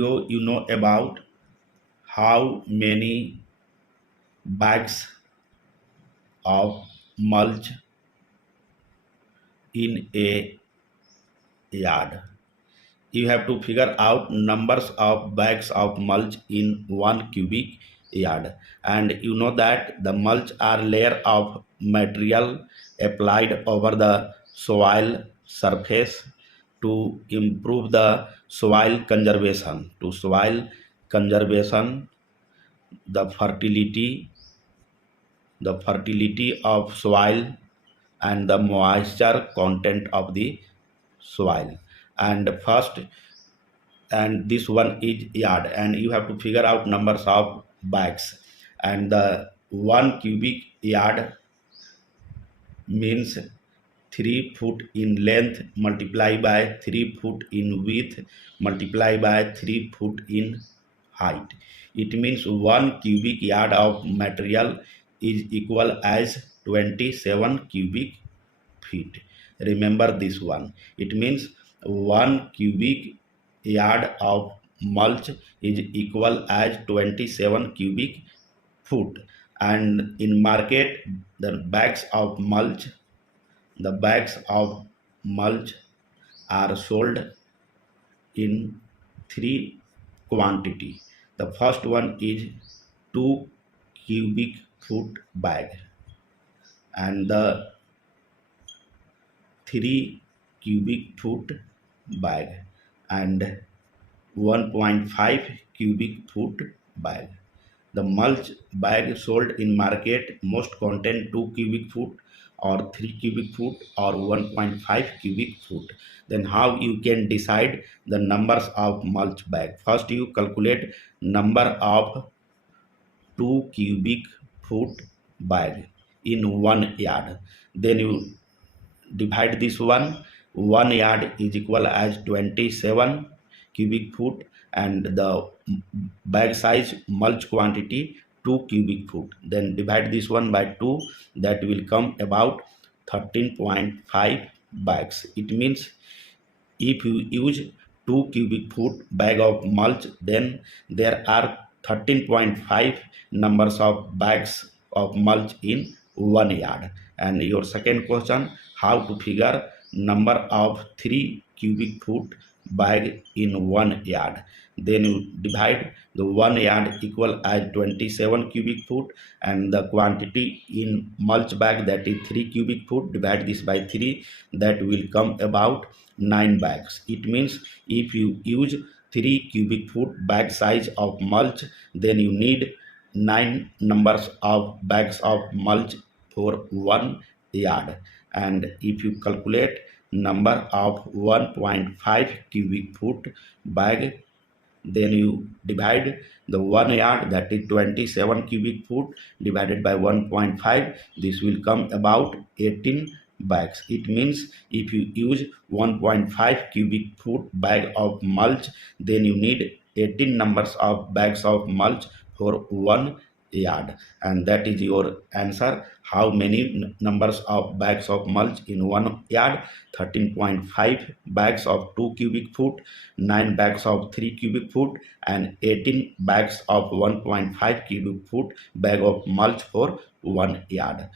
video you know about how many bags of mulch in a yard. You have to figure out numbers of bags of mulch in 1 cubic yard, and you know that the mulch are layer of material applied over the soil surface to improve the soil conservation, the fertility of soil and the moisture content of the soil. And first, and this one is yard, and you have to figure out numbers of bags. And the 1 cubic yard means 3 foot in length multiply by 3 foot in width multiply by 3 foot in height. It means 1 cubic yard of material is equal as 27 cubic feet. Remember this one. It means 1 cubic yard of mulch is equal as 27 cubic foot. And in market, the bags of mulch are sold in 3 quantity. The first one is 2 cubic foot bag, and the 3 cubic foot bag, and 1.5 cubic foot bag. The mulch bag sold in market must contain 2 cubic foot or 3 cubic foot or 1.5 cubic foot. Then how you can decide the numbers of mulch bag? First you calculate number of 2 cubic foot bag in 1 yard. Then you divide this one. 1 yard is equal as 27 cubic foot, and the bag size mulch quantity 2 cubic foot. Then divide this one by 2, that will come about 13.5 bags. It means if you use 2 cubic foot bag of mulch, then there are 13.5 numbers of bags of mulch in 1 yard. And your second question, how to figure number of 3 cubic foot bag in 1 yard? Then you divide the 1 yard equal as 27 cubic foot, and the quantity in mulch bag, that is 3 cubic foot, divide this by 3, that will come about 9 bags. It means if you use 3 cubic foot bag size of mulch, then you need 9 numbers of bags of mulch for 1 yard. And if you calculate number of 1.5 cubic foot bag, then you divide the 1 yard, that is 27 cubic foot, divided by 1.5, this will come about 18 bags. It means if you use 1.5 cubic foot bag of mulch, then you need 18 numbers of bags of mulch for 1 yard. And that is your answer. How many numbers of bags of mulch in 1 yard? 13.5 bags of 2 cubic foot, 9 bags of 3 cubic foot, and 18 bags of 1.5 cubic foot bag of mulch for 1 yard.